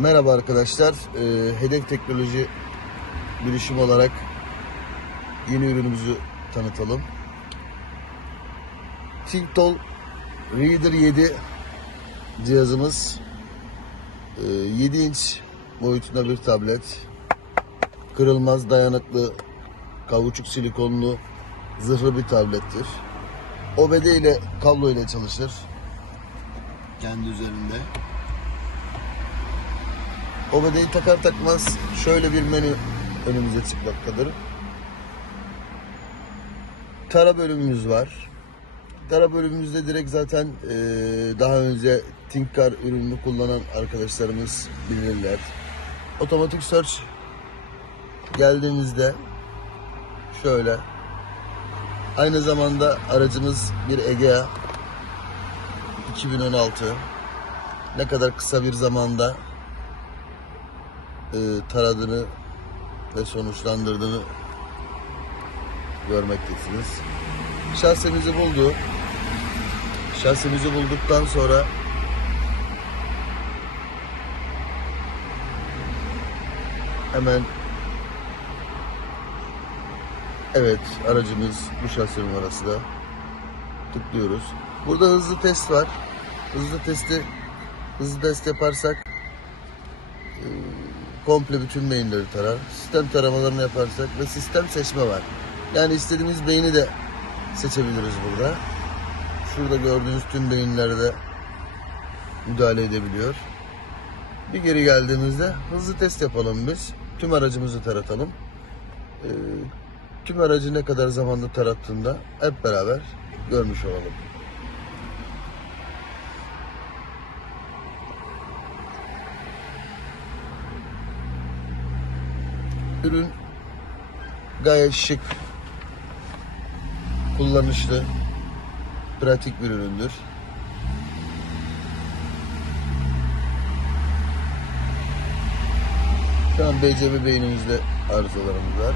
Merhaba arkadaşlar. Ee, Hedef Teknoloji bilişim olarak yeni ürünümüzü tanıtalım. ThinkTol Reader 7 cihazımız. Ee, 7 inç boyutunda bir tablet. Kırılmaz, dayanıklı, kauçuk silikonlu, zırhlı bir tablettir. OBD ile kablo ile çalışır. Kendi üzerinde. OBD'yi takar takmaz şöyle bir menü önümüze çıkmaktadır. Tara bölümümüz var. Tara bölümümüzde direkt zaten eee, daha önce Thinkcar ürününü kullanan arkadaşlarımız bilirler. Otomatik search geldiğimizde şöyle aynı zamanda aracımız bir Egea 2016 ne kadar kısa bir zamanda e, taradığını ve sonuçlandırdığını görmektesiniz. Şahsemizi buldu. Şahsemizi bulduktan sonra hemen evet aracımız bu şahsi numarası da tıklıyoruz. Burada hızlı test var. Hızlı testi hızlı test yaparsak komple bütün beyinleri tarar. Sistem taramalarını yaparsak ve sistem seçme var. Yani istediğimiz beyni de seçebiliriz burada. Şurada gördüğünüz tüm beyinlerde müdahale edebiliyor. Bir geri geldiğimizde hızlı test yapalım biz. Tüm aracımızı taratalım. Ee, tüm aracı ne kadar zamanda tarattığında hep beraber görmüş olalım. Ürün gayet şık, kullanışlı, pratik bir üründür. Şu an BCB beynimizde arızalarımız var.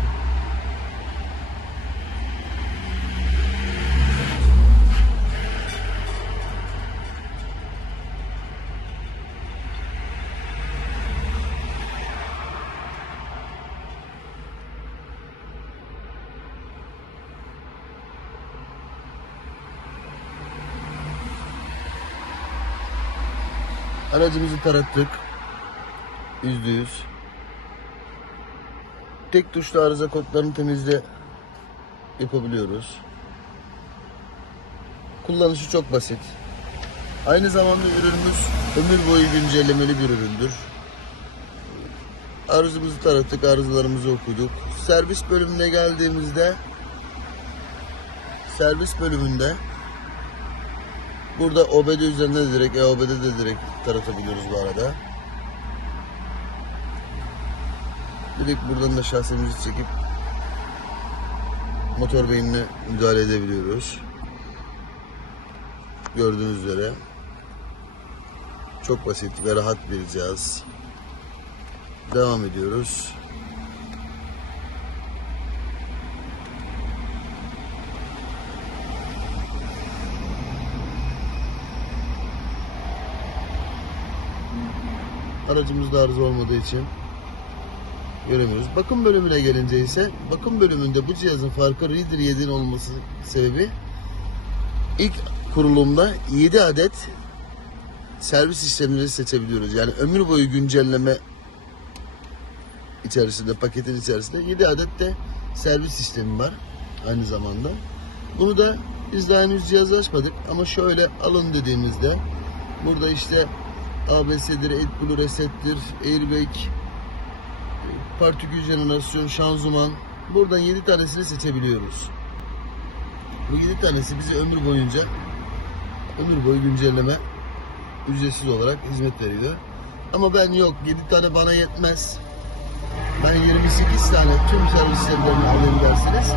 Aracımızı tarattık. Yüzde yüz. Tek tuşla arıza kodlarını temizle yapabiliyoruz. Kullanışı çok basit. Aynı zamanda ürünümüz ömür boyu güncellemeli bir üründür. Arızamızı tarattık, arızalarımızı okuduk. Servis bölümüne geldiğimizde servis bölümünde Burada OBD üzerinde de direkt, EOBD de direkt taratabiliyoruz bu arada. Direkt buradan da şahsemizi çekip motor beynine müdahale edebiliyoruz. Gördüğünüz üzere çok basit ve rahat bir cihaz. Devam ediyoruz. Aracımızda arıza olmadığı için göremiyoruz. Bakım bölümüne gelince ise bakım bölümünde bu cihazın farkı Reader 7'nin olması sebebi ilk kurulumda 7 adet servis işlemleri seçebiliyoruz. Yani ömür boyu güncelleme içerisinde, paketin içerisinde 7 adet de servis sistemi var aynı zamanda. Bunu da biz daha henüz cihazı açmadık ama şöyle alın dediğimizde burada işte ABS'dir, AdBlue Reset'tir, Airbag, partikül jenerasyon, şanzıman. Buradan 7 tanesini seçebiliyoruz. Bu 7 tanesi bize ömür boyunca ömür boyu güncelleme ücretsiz olarak hizmet veriyor. Ama ben yok 7 tane bana yetmez. Ben 28 tane tüm servislerini alayım derseniz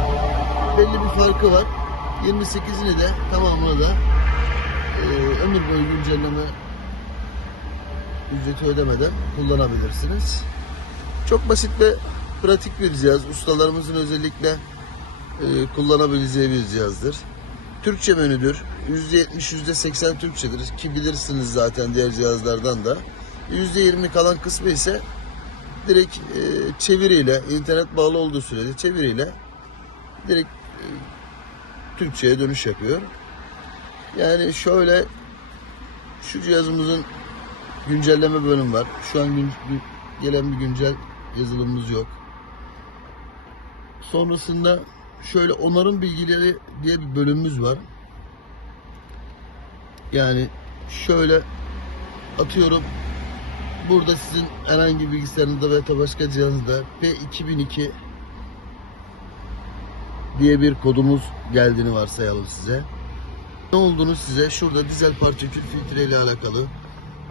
belli bir farkı var. 28'ini de tamamını da e, ömür boyu güncelleme ücreti ödemeden kullanabilirsiniz. Çok basit ve pratik bir cihaz. Ustalarımızın özellikle e, kullanabileceği bir cihazdır. Türkçe menüdür. %70, %80 Türkçedir ki bilirsiniz zaten diğer cihazlardan da. %20 kalan kısmı ise direkt e, çeviriyle, internet bağlı olduğu sürede çeviriyle direkt e, Türkçe'ye dönüş yapıyor. Yani şöyle şu cihazımızın güncelleme bölümü var. Şu an gün- gelen bir güncel yazılımımız yok. Sonrasında şöyle onarım bilgileri diye bir bölümümüz var. Yani şöyle atıyorum burada sizin herhangi bilgisayarınızda veya başka cihazınızda P2002 diye bir kodumuz geldiğini varsayalım size. Ne olduğunu size şurada dizel partikül filtre ile alakalı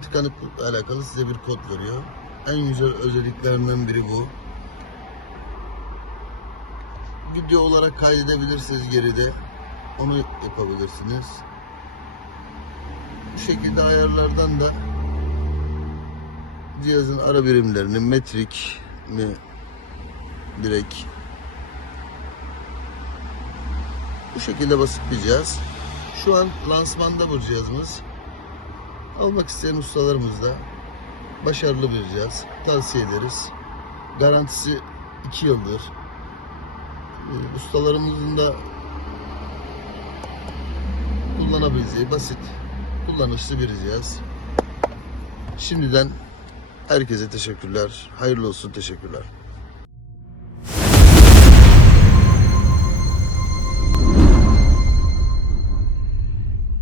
tıkanıklıkla alakalı size bir kod veriyor. En güzel özelliklerinden biri bu. Video olarak kaydedebilirsiniz geride. Onu yapabilirsiniz. Bu şekilde ayarlardan da cihazın ara birimlerini metrik mi direkt bu şekilde basit bir cihaz. Şu an lansmanda bu cihazımız. Almak isteyen ustalarımız da başarılı bir cihaz. Tavsiye ederiz. Garantisi 2 yıldır. Ee, Ustalarımızın da kullanabileceği basit, kullanışlı bir cihaz. Şimdiden herkese teşekkürler. Hayırlı olsun teşekkürler.